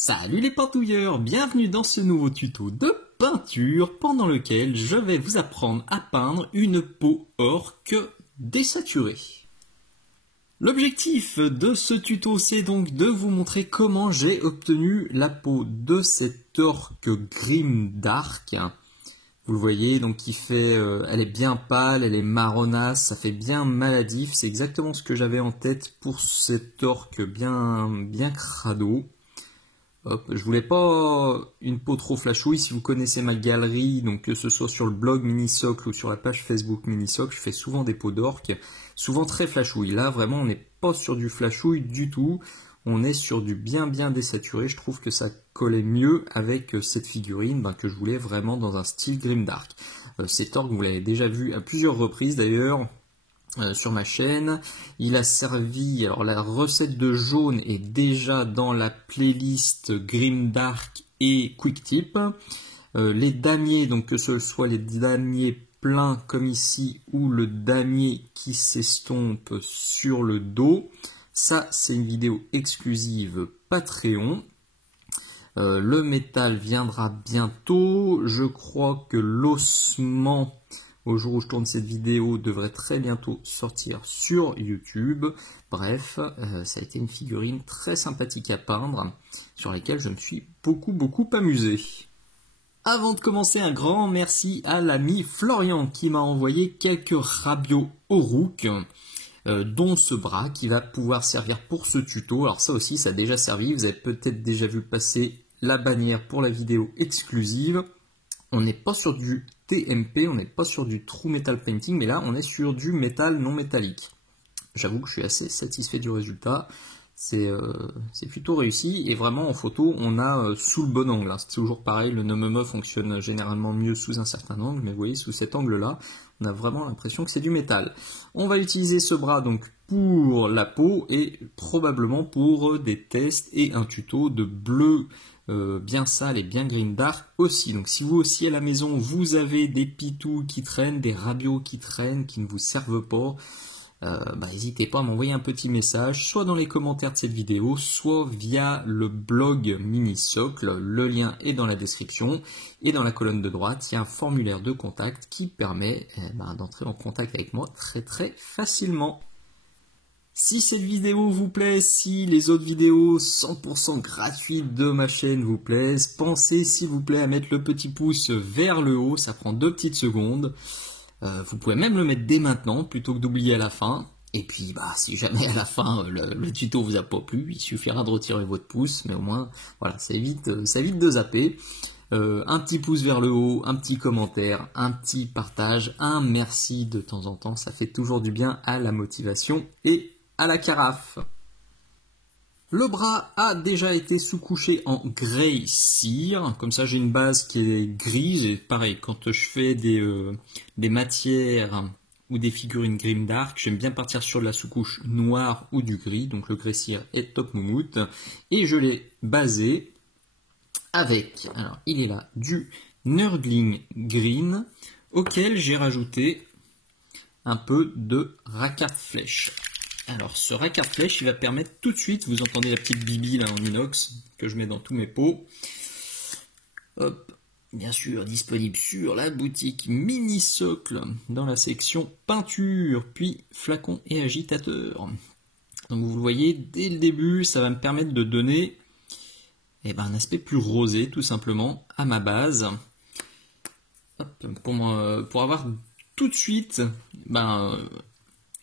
Salut les peintouilleurs, bienvenue dans ce nouveau tuto de peinture pendant lequel je vais vous apprendre à peindre une peau orque désaturée. L'objectif de ce tuto, c'est donc de vous montrer comment j'ai obtenu la peau de cette orque grimdark. Vous le voyez, donc elle est bien pâle, elle est marronasse, ça fait bien maladif. C'est exactement ce que j'avais en tête pour cette orque bien crado. Hop, je voulais pas une peau trop flashouille. Si vous connaissez ma galerie, donc que ce soit sur le blog Minisocle ou sur la page Facebook Minisocle, je fais souvent des peaux d'orque, souvent très flashouille. Là, vraiment, on n'est pas sur du flashouille du tout. On est sur du bien désaturé. Je trouve que ça collait mieux avec cette figurine que je voulais vraiment dans un style grimdark. Cet orque, vous l'avez déjà vu à plusieurs reprises d'ailleurs. Sur ma chaîne, il a servi, alors la recette de jaune est déjà dans la playlist Grimdark et Quick Tip. Les damiers, donc que ce soit les damiers pleins comme ici ou le damier qui s'estompe sur le dos, ça c'est une vidéo exclusive Patreon. Le métal viendra bientôt, je crois que l'ossement au jour où je tourne cette vidéo devrait très bientôt sortir sur YouTube. Bref, ça a été une figurine très sympathique à peindre, sur laquelle je me suis beaucoup amusé. Avant de commencer, un grand merci à l'ami Florian qui m'a envoyé quelques rabios Aurouk, dont ce bras qui va pouvoir servir pour ce tuto. Alors ça aussi, ça a déjà servi, vous avez peut-être déjà vu passer la bannière pour la vidéo exclusive. On n'est pas sur du TMP, on n'est pas sur du True Metal Painting, mais là on est sur du métal non métallique. J'avoue que je suis assez satisfait du résultat, c'est plutôt réussi, et vraiment en photo on a sous le bon angle, c'est toujours pareil, le Nomeme fonctionne généralement mieux sous un certain angle, mais vous voyez sous cet angle là, on a vraiment l'impression que c'est du métal. On va utiliser ce bras donc pour la peau, et probablement pour des tests et un tuto de bleu bien sale et bien grimdark aussi. Donc si vous aussi à la maison vous avez des pitous qui traînent, des rabios qui traînent, qui ne vous servent pas, n'hésitez pas à m'envoyer un petit message, soit dans les commentaires de cette vidéo, soit via le blog Minisocle. Le lien est dans la description, et dans la colonne de droite il y a un formulaire de contact qui permet d'entrer en contact avec moi très facilement. Si cette vidéo vous plaît, si les autres vidéos 100% gratuites de ma chaîne vous plaisent, pensez s'il vous plaît à mettre le petit pouce vers le haut, ça prend 2 petites secondes. Vous pouvez même le mettre dès maintenant, plutôt que d'oublier à la fin. Et puis si jamais à la fin le tuto vous a pas plu, il suffira de retirer votre pouce, mais au moins voilà, ça évite de zapper. Un petit pouce vers le haut, un petit commentaire, un petit partage, un merci de temps en temps, ça fait toujours du bien à la motivation et à la carafe. Le bras a déjà été sous-couché en grey cire, comme ça j'ai une base qui est grise, et pareil, quand je fais des matières ou des figurines grimdark, j'aime bien partir sur de la sous-couche noire ou du gris, donc le grey cire est top moumoute, et je l'ai basé avec, alors il est là, du Nurgling Green, auquel j'ai rajouté un peu de Rakarth Flèche. Alors ce Rakarth Flèche, il va permettre tout de suite, vous entendez la petite bibi là en inox que je mets dans tous mes pots. Hop, bien sûr disponible sur la boutique Minisocle dans la section peinture, puis flacon et agitateur. Donc vous le voyez, dès le début, ça va me permettre de donner un aspect plus rosé tout simplement à ma base. Hop, pour avoir tout de suite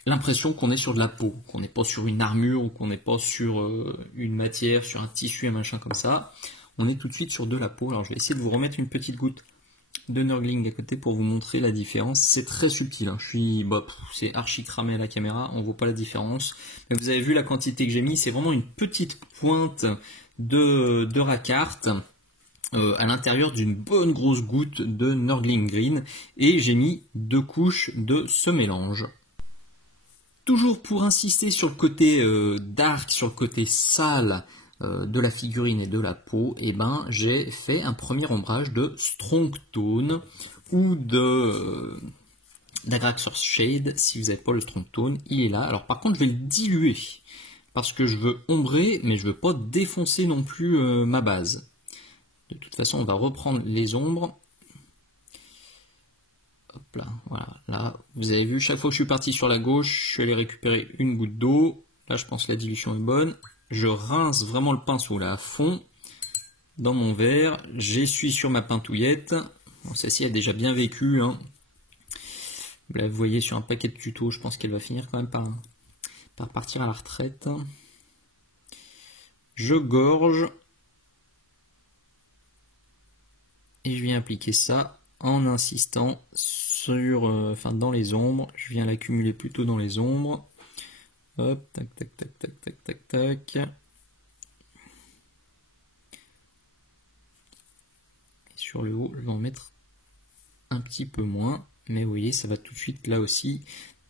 l'impression qu'on est sur de la peau, qu'on n'est pas sur une armure ou qu'on n'est pas sur une matière, sur un tissu, un machin comme ça. On est tout de suite sur de la peau. Alors je vais essayer de vous remettre une petite goutte de Nurgling à côté pour vous montrer la différence. C'est très subtil, hein. C'est archi cramé à la caméra, on ne voit pas la différence. Mais vous avez vu la quantité que j'ai mis, c'est vraiment une petite pointe de Rakarth à l'intérieur d'une bonne grosse goutte de Nurgling Green. Et j'ai mis 2 couches de ce mélange. Toujours pour insister sur le côté dark, sur le côté sale de la figurine et de la peau, j'ai fait un premier ombrage de Strong Tone ou d'Agraxor Shade. Si vous n'avez pas le Strong Tone, il est là. Alors par contre, je vais le diluer parce que je veux ombrer, mais je veux pas défoncer non plus ma base. De toute façon, on va reprendre les ombres. Hop là, voilà. Là, vous avez vu, chaque fois que je suis parti sur la gauche, je suis allé récupérer une goutte d'eau. Là, je pense que la dilution est bonne. Je rince vraiment le pinceau là à fond dans mon verre. J'essuie sur ma pintouillette. Bon, celle-ci a déjà bien vécu. Hein. Là, vous voyez sur un paquet de tutos, je pense qu'elle va finir quand même par partir à la retraite. Je gorge. Et je viens appliquer ça en insistant sur, dans les ombres. Je viens l'accumuler plutôt dans les ombres. Hop, tac, tac, tac, tac, tac, tac, tac. Et sur le haut, je vais en mettre un petit peu moins. Mais vous voyez, ça va tout de suite là aussi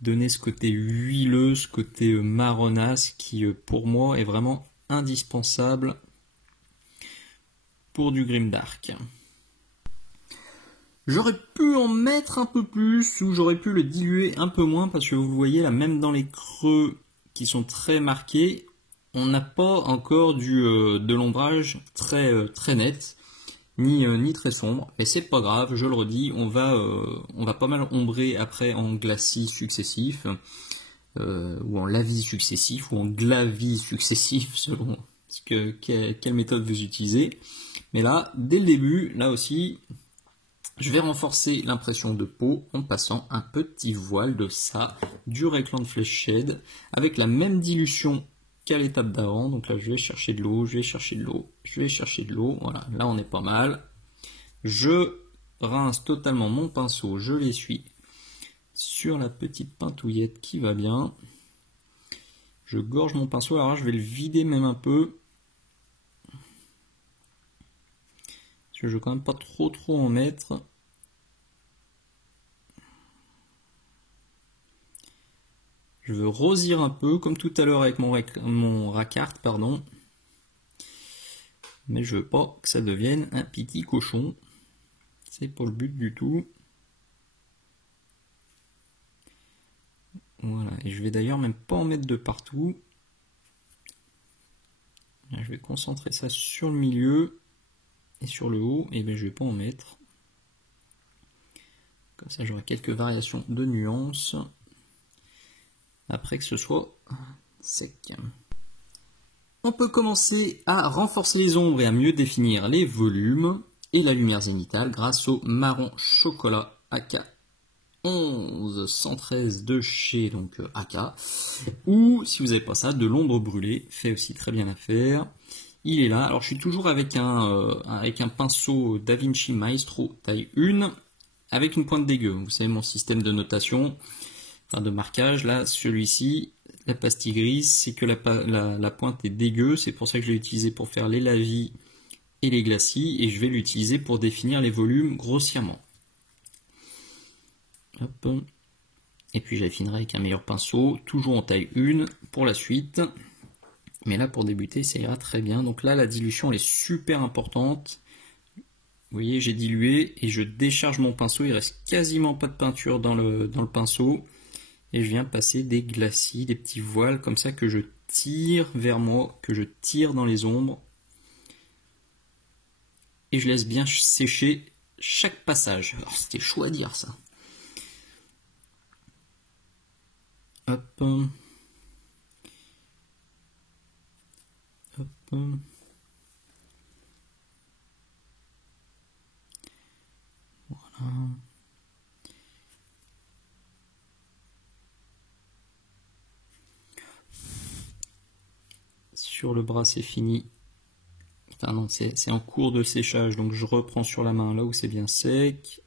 donner ce côté huileux, ce côté marronasse qui pour moi est vraiment indispensable pour du grimdark. J'aurais pu en mettre un peu plus ou j'aurais pu le diluer un peu moins parce que vous voyez là, même dans les creux qui sont très marqués, on n'a pas encore de l'ombrage très net, ni très sombre, mais c'est pas grave, je le redis, on va pas mal ombrer après en glacis successif, ou en lavis successif, ou en glavis successif, selon quelle méthode vous utilisez. Mais là, dès le début, là aussi, je vais renforcer l'impression de peau en passant un petit voile de ça, du Reikland Flesh Shade, avec la même dilution qu'à l'étape d'avant. Donc là, je vais chercher de l'eau, je vais chercher de l'eau, je vais chercher de l'eau. Voilà, là on est pas mal. Je rince totalement mon pinceau, je l'essuie sur la petite pintouillette qui va bien. Je gorge mon pinceau, alors là, je vais le vider même un peu. Parce que je veux quand même pas trop en mettre. Je veux rosir un peu, comme tout à l'heure avec mon racart, pardon. Mais je veux pas que ça devienne un petit cochon. C'est pas le but du tout. Voilà, et je vais d'ailleurs même pas en mettre de partout. Là, je vais concentrer ça sur le milieu et sur le haut, et bien je vais pas en mettre. Comme ça j'aurai quelques variations de nuances. Après que ce soit sec. On peut commencer à renforcer les ombres et à mieux définir les volumes et la lumière zénithale grâce au marron chocolat AK 1113 de chez donc AK, ou si vous n'avez pas ça, de l'ombre brûlée, fait aussi très bien l'affaire. Il est là, alors je suis toujours avec un pinceau DaVinci Maestro taille 1 avec une pointe dégueu. Vous savez mon système de notation, enfin de marquage, là celui-ci, la pastille grise, c'est que la pointe est dégueu, c'est pour ça que je l'ai utilisé pour faire les lavis et les glacis, et je vais l'utiliser pour définir les volumes grossièrement. Hop. Et puis j'affinerai avec un meilleur pinceau, toujours en taille 1 pour la suite. Mais là pour débuter ça ira très bien. Donc là la dilution elle est super importante. Vous voyez j'ai dilué et je décharge mon pinceau, il reste quasiment pas de peinture dans le pinceau. Et je viens passer des glacis, des petits voiles comme ça que je tire vers moi, que je tire dans les ombres. Et je laisse bien sécher chaque passage. Alors c'était chaud à dire ça. Hop. Hop. Voilà. Sur le bras c'est fini. Enfin non, c'est en cours de séchage, donc je reprends sur la main là où c'est bien sec.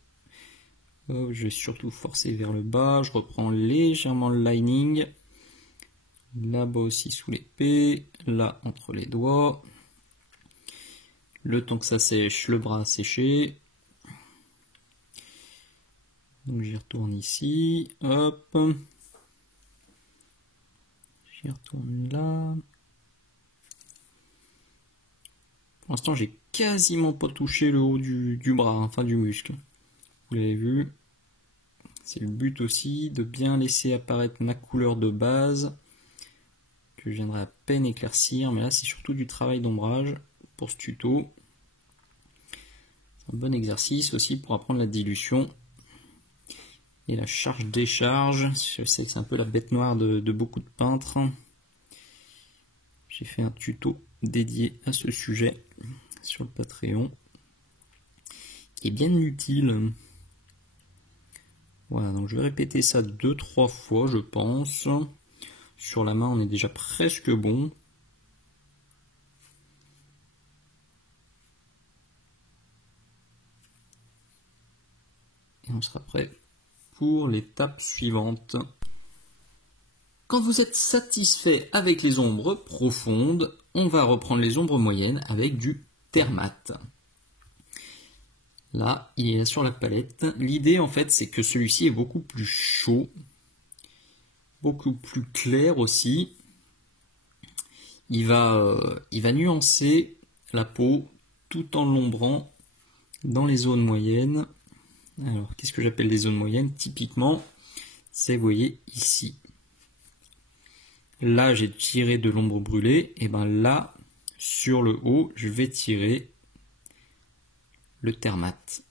Hop, je vais surtout forcer vers le bas, je reprends légèrement le lining. Là-bas aussi sous l'épée, là entre les doigts. Le temps que ça sèche, le bras a séché. Donc j'y retourne ici, hop. J'y retourne là. Pour l'instant, j'ai quasiment pas touché le haut du bras, enfin du muscle. Vous l'avez vu. C'est le but aussi de bien laisser apparaître ma couleur de base. Que que je viendrai à peine éclaircir, mais là c'est surtout du travail d'ombrage pour ce tuto. C'est un bon exercice aussi pour apprendre la dilution et la charge-décharge. Je sais que c'est un peu la bête noire de beaucoup de peintres. J'ai fait un tuto dédié à ce sujet sur le Patreon, qui est bien utile. Voilà, donc je vais répéter ça 2-3 fois, je pense. Sur la main, on est déjà presque bon. Et on sera prêt pour l'étape suivante. Quand vous êtes satisfait avec les ombres profondes, on va reprendre les ombres moyennes avec du Thermat. Là, il est sur la palette. L'idée, en fait, c'est que celui-ci est beaucoup plus chaud, beaucoup plus clair aussi. Il va nuancer la peau tout en l'ombrant dans les zones moyennes. Alors, qu'est-ce que j'appelle les zones moyennes? Typiquement, c'est, vous voyez, ici. Là, j'ai tiré de l'ombre brûlée, et bien là, sur le haut, je vais tirer le Thermat.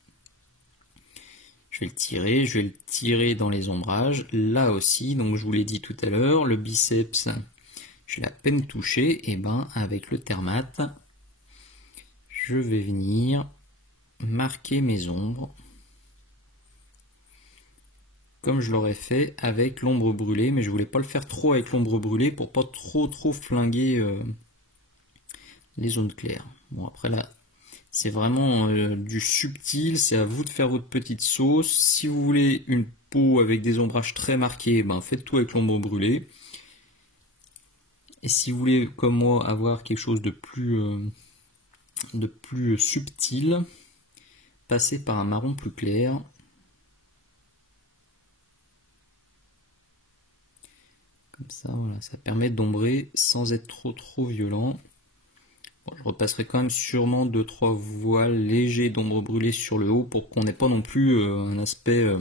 Je vais le tirer dans les ombrages, là aussi, donc je vous l'ai dit tout à l'heure, le biceps, je l'ai à peine touché, et ben avec le Thermat, je vais venir marquer mes ombres, comme je l'aurais fait avec l'ombre brûlée, mais je voulais pas le faire trop avec l'ombre brûlée pour pas trop flinguer les zones claires. Bon, après là, c'est vraiment du subtil, c'est à vous de faire votre petite sauce. Si vous voulez une peau avec des ombrages très marqués, ben faites tout avec l'ombre brûlée. Et si vous voulez, comme moi, avoir quelque chose de plus subtil, passez par un marron plus clair. Comme ça, voilà, ça permet d'ombrer sans être trop violent. Bon, je repasserai quand même sûrement 2-3 voiles légers d'ombre brûlée sur le haut pour qu'on n'ait pas non plus un aspect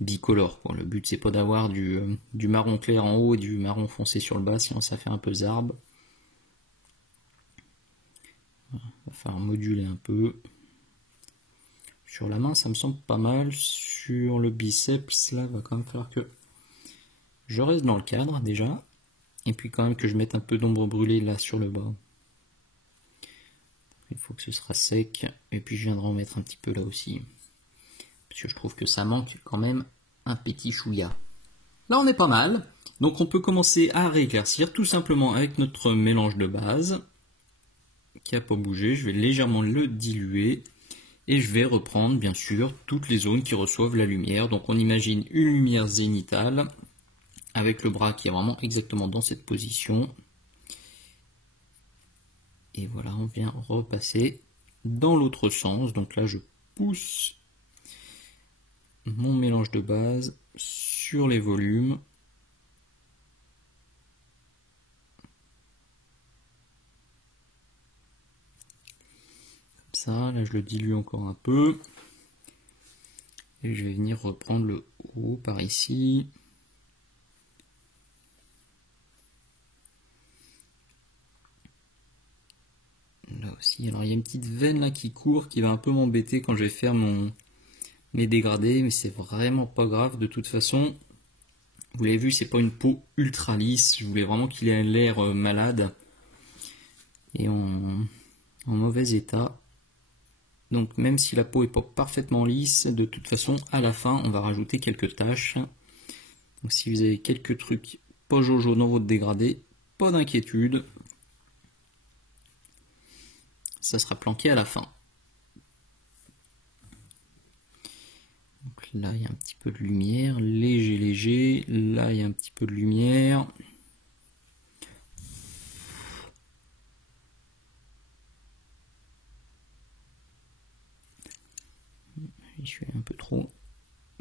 bicolore. Bon, le but c'est pas d'avoir du marron clair en haut et du marron foncé sur le bas, sinon ça fait un peu zarbe. Voilà, il va falloir moduler un peu. Sur la main, ça me semble pas mal. Sur le biceps, là, il va quand même falloir que je reste dans le cadre déjà, et puis quand même que je mette un peu d'ombre brûlée là sur le bas. Il faut que ce sera sec, et puis je viendrai en mettre un petit peu là aussi, parce que je trouve que ça manque quand même un petit chouïa. Là on est pas mal, donc on peut commencer à rééclaircir tout simplement avec notre mélange de base, qui n'a pas bougé. Je vais légèrement le diluer, et je vais reprendre bien sûr toutes les zones qui reçoivent la lumière. Donc on imagine une lumière zénitale, avec le bras qui est vraiment exactement dans cette position. Et voilà, on vient repasser dans l'autre sens. Donc là, je pousse mon mélange de base sur les volumes. Comme ça, là, je le dilue encore un peu. Et je vais venir reprendre le haut par ici. Là aussi, alors il y a une petite veine là qui court, qui va un peu m'embêter quand je vais faire mes dégradés, mais c'est vraiment pas grave de toute façon. Vous l'avez vu, c'est pas une peau ultra lisse, je voulais vraiment qu'il ait l'air malade et en mauvais état. Donc même si la peau est pas parfaitement lisse, de toute façon à la fin on va rajouter quelques taches. Donc si vous avez quelques trucs pas jojo dans votre dégradé, pas d'inquiétude. Ça sera planqué à la fin. Donc là, il y a un petit peu de lumière, léger. Là, il y a un petit peu de lumière. Je suis un peu trop.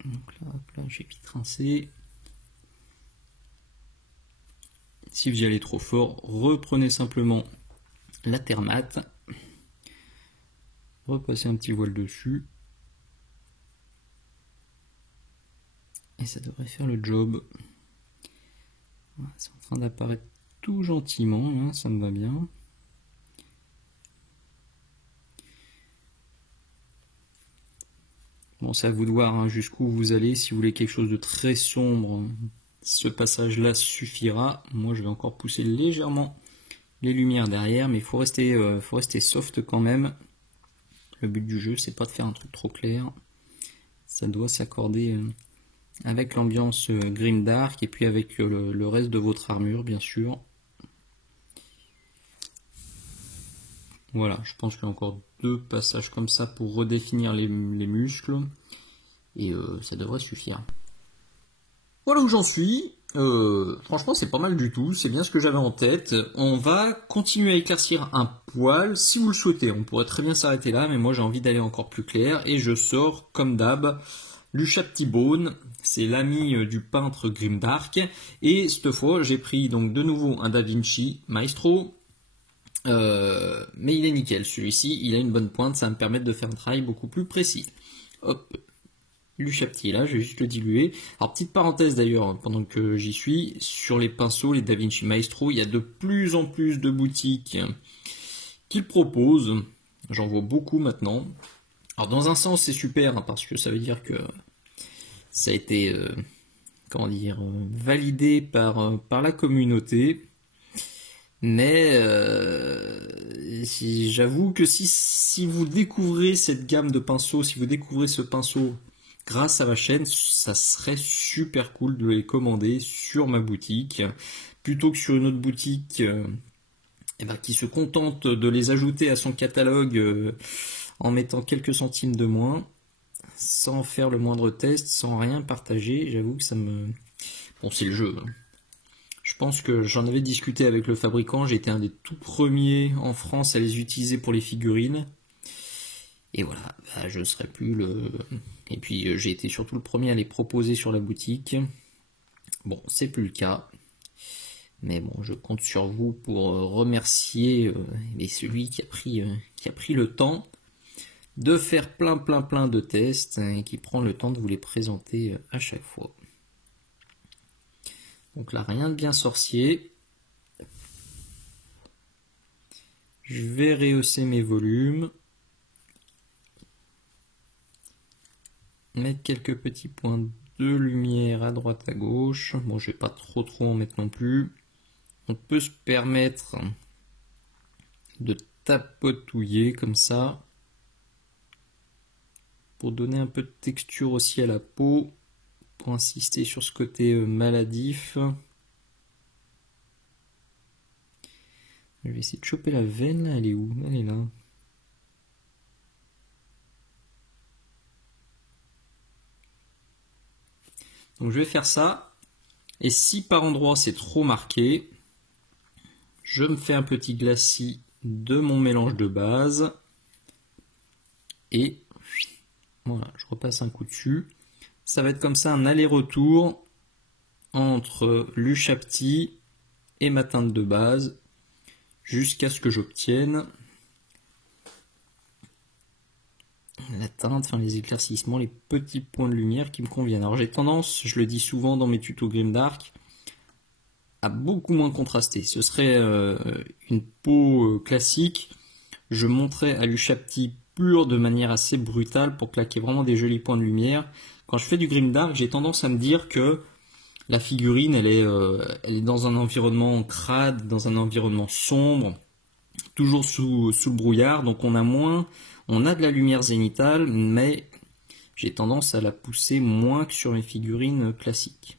Donc là, hop là, j'ai vite rincé. Si vous y allez trop fort, reprenez simplement la Thermat. Repassez un petit voile dessus. Et ça devrait faire le job. Voilà, c'est en train d'apparaître tout gentiment, hein, ça me va bien. Bon, c'est à vous de voir hein, jusqu'où vous allez. Si vous voulez quelque chose de très sombre, ce passage-là suffira. Moi, je vais encore pousser légèrement les lumières derrière, mais il faut rester soft quand même. Le but du jeu, c'est pas de faire un truc trop clair. Ça doit s'accorder avec l'ambiance grimdark et puis avec le reste de votre armure, bien sûr. Voilà, je pense qu'il y a encore 2 passages comme ça pour redéfinir les muscles. Et ça devrait suffire. Voilà où j'en suis. Franchement, c'est pas mal du tout. C'est bien ce que j'avais en tête. On va continuer à éclaircir un poil. Si vous le souhaitez, on pourrait très bien s'arrêter là. Mais moi, j'ai envie d'aller encore plus clair. Et je sors, comme d'hab, l'Ushabti-Bone. C'est l'ami du peintre grimdark. Et cette fois, j'ai pris donc de nouveau un Da Vinci Maestro. Mais il est nickel. Celui-ci, il a une bonne pointe. Ça va me permettre de faire un travail beaucoup plus précis. Hop. L'Ushabti là, je vais juste le diluer. Alors petite parenthèse d'ailleurs, pendant que j'y suis, sur les pinceaux, les Da Vinci Maestro, il y a de plus en plus de boutiques qui le proposent. J'en vois beaucoup maintenant. Alors dans un sens c'est super, hein, parce que ça veut dire que ça a été comment dire, validé par la communauté. Mais j'avoue que si vous découvrez cette gamme de pinceaux, si vous découvrez ce pinceau grâce à ma chaîne, ça serait super cool de les commander sur ma boutique, plutôt que sur une autre boutique qui se contente de les ajouter à son catalogue en mettant quelques centimes de moins, sans faire le moindre test, sans rien partager. J'avoue que ça me... Bon, c'est le jeu. Je pense que j'en avais discuté avec le fabricant, j'étais un des tout premiers en France à les utiliser pour les figurines. Et voilà, je ne serai plus le... Et puis j'ai été surtout le premier à les proposer sur la boutique. Bon, c'est plus le cas. Mais bon, je compte sur vous pour remercier celui qui a pris le temps de faire plein de tests et qui prend le temps de vous les présenter à chaque fois. Donc là, rien de bien sorcier. Je vais rehausser mes volumes. Mettre quelques petits points de lumière à droite à gauche. Bon, je vais pas trop en mettre non plus. On peut se permettre de tapotouiller comme ça pour donner un peu de texture aussi à la peau, pour insister sur ce côté maladif. Je vais essayer de choper la veine, elle est où? Elle est là. Donc je vais faire ça, et si par endroit c'est trop marqué, je me fais un petit glacis de mon mélange de base, et voilà, je repasse un coup dessus. Ça va être comme ça un aller-retour entre l'Ushabti et ma teinte de base, jusqu'à ce que j'obtienne la teinte, enfin les éclaircissements, les petits points de lumière qui me conviennent. Alors j'ai tendance, je le dis souvent dans mes tutos grimdark, à beaucoup moins contraster. Ce serait une peau classique, je monterais à l'Ushabti pur de manière assez brutale pour claquer vraiment des jolis points de lumière. Quand je fais du grimdark, j'ai tendance à me dire que la figurine, elle est dans un environnement crade, dans un environnement sombre, toujours sous le brouillard, donc on a de la lumière zénitale, mais j'ai tendance à la pousser moins que sur mes figurines classiques.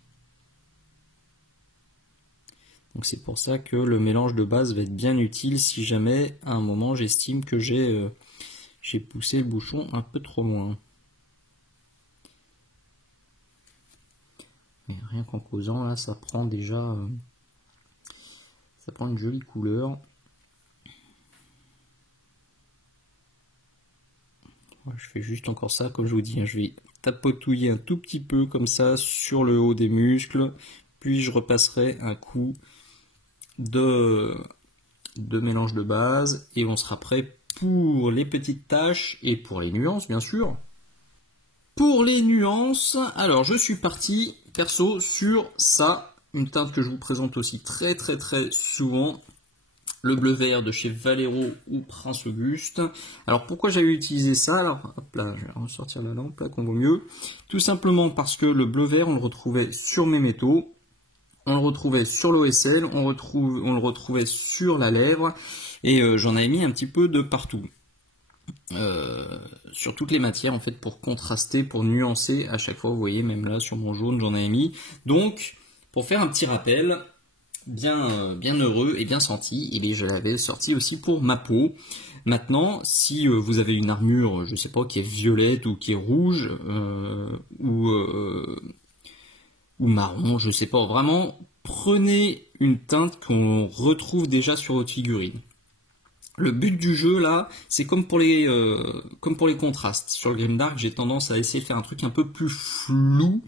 Donc c'est pour ça que le mélange de base va être bien utile si jamais à un moment j'estime que j'ai poussé le bouchon un peu trop loin. Mais rien qu'en posant là, ça prend déjà ça prend une jolie couleur. Je fais juste encore ça, comme je vous dis, je vais tapotouiller un tout petit peu comme ça sur le haut des muscles, puis je repasserai un coup de mélange de base et on sera prêt pour les petites taches et pour les nuances bien sûr. Pour les nuances, alors je suis parti perso sur ça, une teinte que je vous présente aussi très souvent, le bleu vert de chez Valero ou Prince Auguste. Alors pourquoi j'avais utilisé ça? Alors hop là, je vais ressortir la lampe là qu'on voit mieux. Tout simplement parce que le bleu vert, on le retrouvait sur mes métaux, on le retrouvait sur l'OSL, on le retrouvait sur la lèvre, et j'en avais mis un petit peu de partout. Sur toutes les matières en fait, pour contraster, pour nuancer à chaque fois. Vous voyez, même là sur mon jaune j'en avais mis. Donc pour faire un petit rappel bien heureux et bien senti, et bien je l'avais sorti aussi pour ma peau. Maintenant, si vous avez une armure, je sais pas, qui est violette ou qui est rouge ou marron, je sais pas, vraiment prenez une teinte qu'on retrouve déjà sur votre figurine. Le but du jeu là, c'est comme pour les contrastes. Sur le Grimdark, j'ai tendance à essayer de faire un truc un peu plus flou.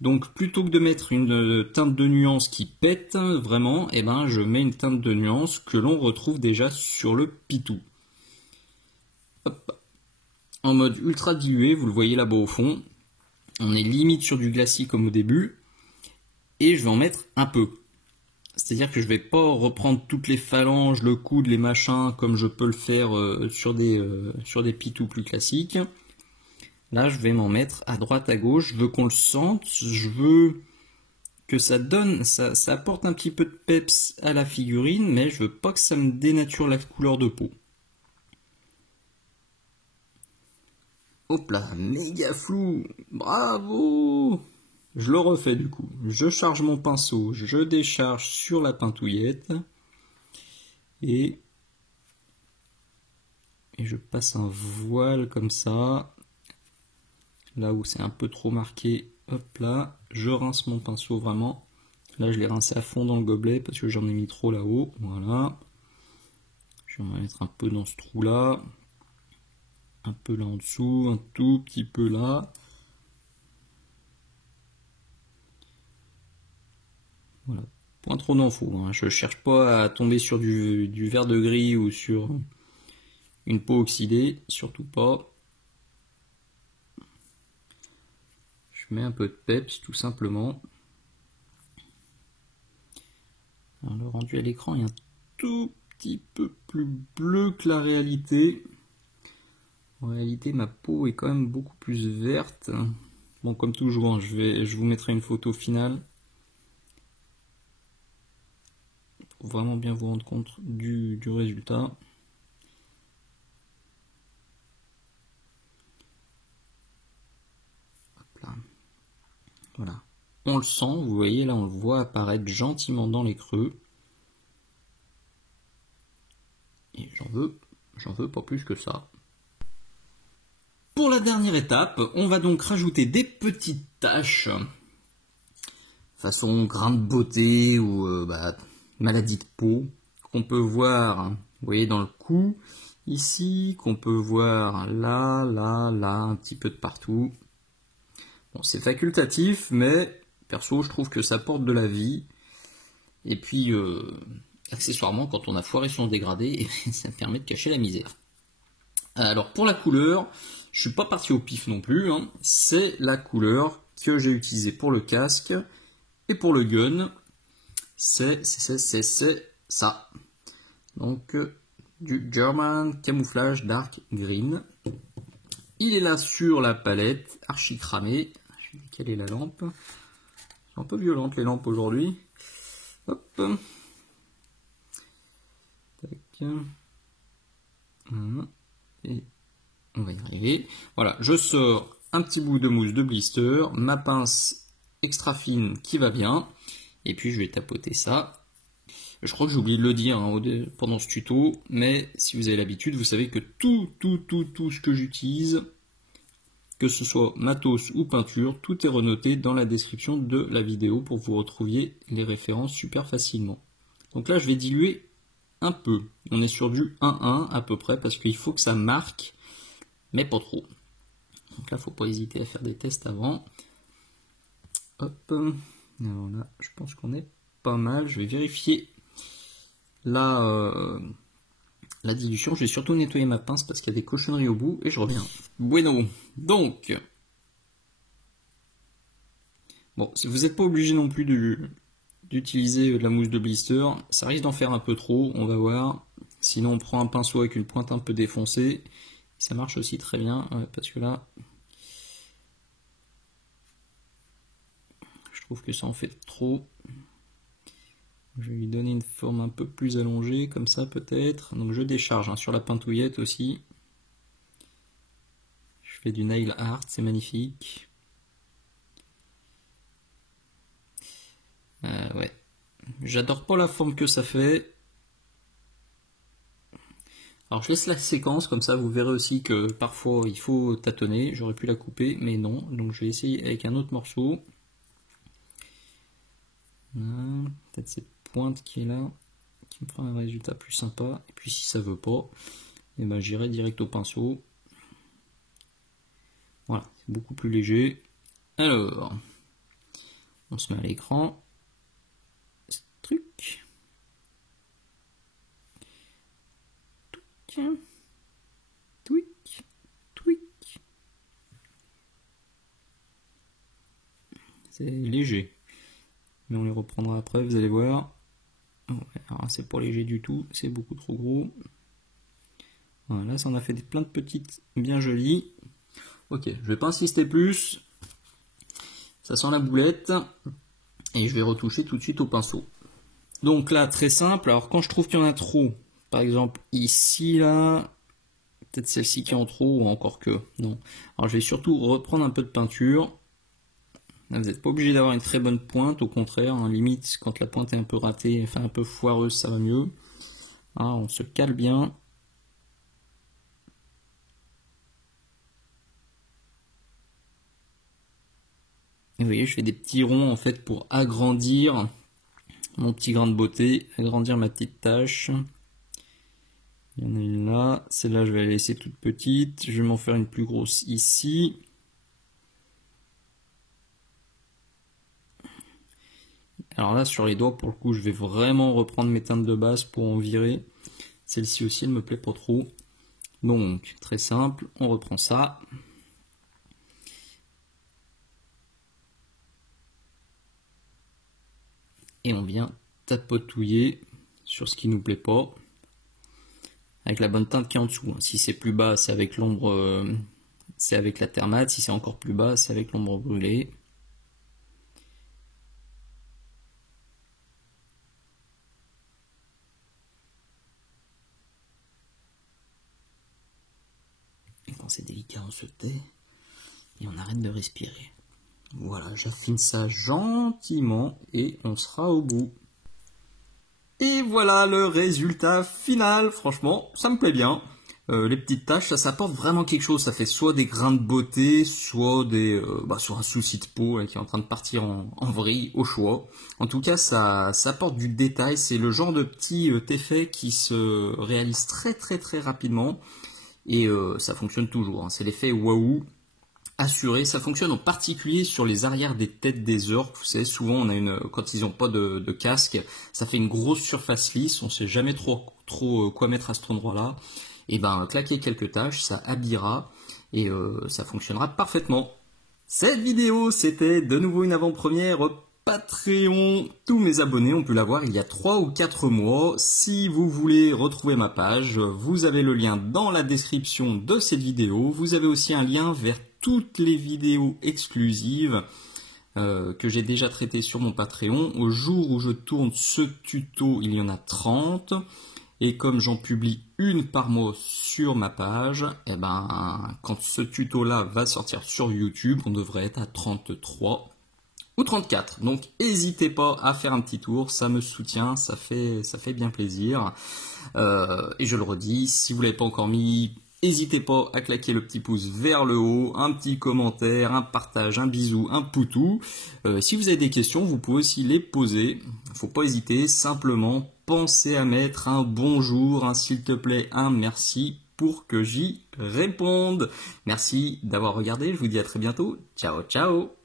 Donc plutôt que de mettre une teinte de nuance qui pète vraiment, eh ben je mets une teinte de nuance que l'on retrouve déjà sur le pitou. Hop. En mode ultra dilué, vous le voyez là-bas au fond. On est limite sur du glacis comme au début. Et je vais en mettre un peu. C'est-à-dire que je vais pas reprendre toutes les phalanges, le coude, les machins, comme je peux le faire sur des pitous plus classiques. Là, je vais m'en mettre à droite, à gauche. Je veux qu'on le sente. Je veux que ça donne, ça apporte un petit peu de peps à la figurine, mais je veux pas que ça me dénature la couleur de peau. Hop là, méga flou. Bravo! Je le refais du coup. Je charge mon pinceau, je décharge sur la pintouillette et je passe un voile comme ça. Là où c'est un peu trop marqué, hop là, je rince mon pinceau vraiment. Là je l'ai rincé à fond dans le gobelet parce que j'en ai mis trop là-haut. Voilà. Je vais en mettre un peu dans ce trou là. Un peu là en dessous, un tout petit peu là. Voilà, point trop d'infos, hein. Je cherche pas à tomber sur du vert de gris ou sur une peau oxydée, surtout pas. Je mets un peu de peps tout simplement. Alors, le rendu à l'écran est un tout petit peu plus bleu que la réalité. En réalité, ma peau est quand même beaucoup plus verte. Bon, comme toujours, hein, je vous mettrai une photo finale. Pour vraiment bien vous rendre compte du résultat. Hop là. Voilà. On le sent, vous voyez, là on le voit apparaître gentiment dans les creux. Et j'en veux pas plus que ça. Pour la dernière étape, on va donc rajouter des petites taches façon grain de beauté ou maladie de peau qu'on peut voir, vous voyez, dans le cou ici, qu'on peut voir là, un petit peu de partout. Bon, c'est facultatif, mais perso je trouve que ça porte de la vie. Et puis accessoirement, quand on a foiré son dégradé, ça permet de cacher la misère. Alors pour la couleur, je suis pas parti au pif non plus, hein. C'est la couleur que j'ai utilisée pour le casque et pour le gun. C'est ça. Donc du German Camouflage Dark Green. Il est là sur la palette, archi cramé. Je vais décaler la lampe. C'est un peu violente les lampes aujourd'hui. Hop. Tac. Et on va y arriver. Voilà, je sors un petit bout de mousse de blister, ma pince extra fine qui va bien, et puis je vais tapoter ça. Je crois que j'ai oublié de le dire hein, pendant ce tuto, mais si vous avez l'habitude, vous savez que tout ce que j'utilise, que ce soit matos ou peinture, tout est renoté dans la description de la vidéo pour que vous retrouviez les références super facilement. Donc là, je vais diluer un peu. On est sur du 1-1 à peu près parce qu'il faut que ça marque, mais pas trop. Donc là, faut pas hésiter à faire des tests avant. Hop. Alors là, je pense qu'on est pas mal. Je vais vérifier la dilution. Je vais surtout nettoyer ma pince parce qu'il y a des cochonneries au bout et je reviens. Bueno. Donc, bon, vous n'êtes pas obligé non plus d'utiliser de la mousse de blister. Ça risque d'en faire un peu trop, on va voir. Sinon on prend un pinceau avec une pointe un peu défoncée. Ça marche aussi très bien, parce que là, je trouve que ça en fait trop. Je vais lui donner une forme un peu plus allongée, comme ça peut-être. Donc je décharge sur la pintouillette aussi. Je fais du nail art, c'est magnifique. Ouais. J'adore pas la forme que ça fait. Alors je laisse la séquence, comme ça vous verrez aussi que parfois il faut tâtonner. J'aurais pu la couper, mais non. Donc je vais essayer avec un autre morceau. Peut-être cette pointe qui est là, qui me fera un résultat plus sympa. Et puis si ça veut pas, et ben j'irai direct au pinceau. Voilà, c'est beaucoup plus léger. Alors, on se met à l'écran. Truc. Tweak. Tweak. C'est léger. Mais on les reprendra après, vous allez voir. C'est pas léger du tout, c'est beaucoup trop gros. Voilà, ça en a fait plein de petites bien jolies. Ok, je vais pas insister plus. Ça sent la boulette. Et je vais retoucher tout de suite au pinceau. Donc là, très simple. Alors quand je trouve qu'il y en a trop, par exemple ici, là, peut-être celle-ci qui est en trop, ou encore que, non. Alors je vais surtout reprendre un peu de peinture. Là, vous n'êtes pas obligé d'avoir une très bonne pointe, au contraire, limite, quand la pointe est un peu ratée, enfin un peu foireuse, ça va mieux. Alors, on se cale bien. Et vous voyez, je fais des petits ronds en fait pour agrandir mon petit grain de beauté, agrandir ma petite tache. Il y en a une là, celle-là je vais la laisser toute petite, je vais m'en faire une plus grosse ici. Alors là sur les doigts pour le coup je vais vraiment reprendre mes teintes de base pour en virer. Celle-ci aussi elle me plaît pas trop. Donc très simple, on reprend ça. Et on vient tapotouiller sur ce qui nous plaît pas. Avec la bonne teinte qui est en dessous. Si c'est plus bas, c'est avec l'ombre, c'est avec la terre mate. Si c'est encore plus bas, c'est avec l'ombre brûlée. Et quand c'est délicat, on se tait et on arrête de respirer. Voilà, j'affine ça gentiment et on sera au bout. Et voilà le résultat final. Franchement, ça me plaît bien. Les petites taches, ça apporte vraiment quelque chose. Ça fait soit des grains de beauté, soit soit un souci de peau qui est en train de partir en vrille au choix. En tout cas, ça apporte du détail. C'est le genre de petit effet qui se réalise très très très rapidement. Et ça fonctionne toujours. C'est l'effet waouh. Assuré, ça fonctionne en particulier sur les arrières des têtes des orques. Vous savez, souvent on a quand ils n'ont pas de casque, ça fait une grosse surface lisse, on ne sait jamais trop quoi mettre à cet endroit-là. Et ben claquer quelques taches, ça habillera et ça fonctionnera parfaitement. Cette vidéo, c'était de nouveau une avant-première Patreon. Tous mes abonnés ont pu la voir il y a 3 ou 4 mois. Si vous voulez retrouver ma page, vous avez le lien dans la description de cette vidéo. Vous avez aussi un lien vers toutes les vidéos exclusives que j'ai déjà traitées sur mon Patreon. Au jour où je tourne ce tuto, il y en a 30. Et comme j'en publie une par mois sur ma page, et ben, quand ce tuto-là va sortir sur YouTube, on devrait être à 33 ou 34. Donc n'hésitez pas à faire un petit tour, ça me soutient, ça fait bien plaisir. Et je le redis, si vous ne l'avez pas encore mis, n'hésitez pas à claquer le petit pouce vers le haut, un petit commentaire, un partage, un bisou, un poutou. Si vous avez des questions, vous pouvez aussi les poser. Il ne faut pas hésiter, simplement pensez à mettre un bonjour, un s'il te plaît, un merci pour que j'y réponde. Merci d'avoir regardé, je vous dis à très bientôt. Ciao, ciao!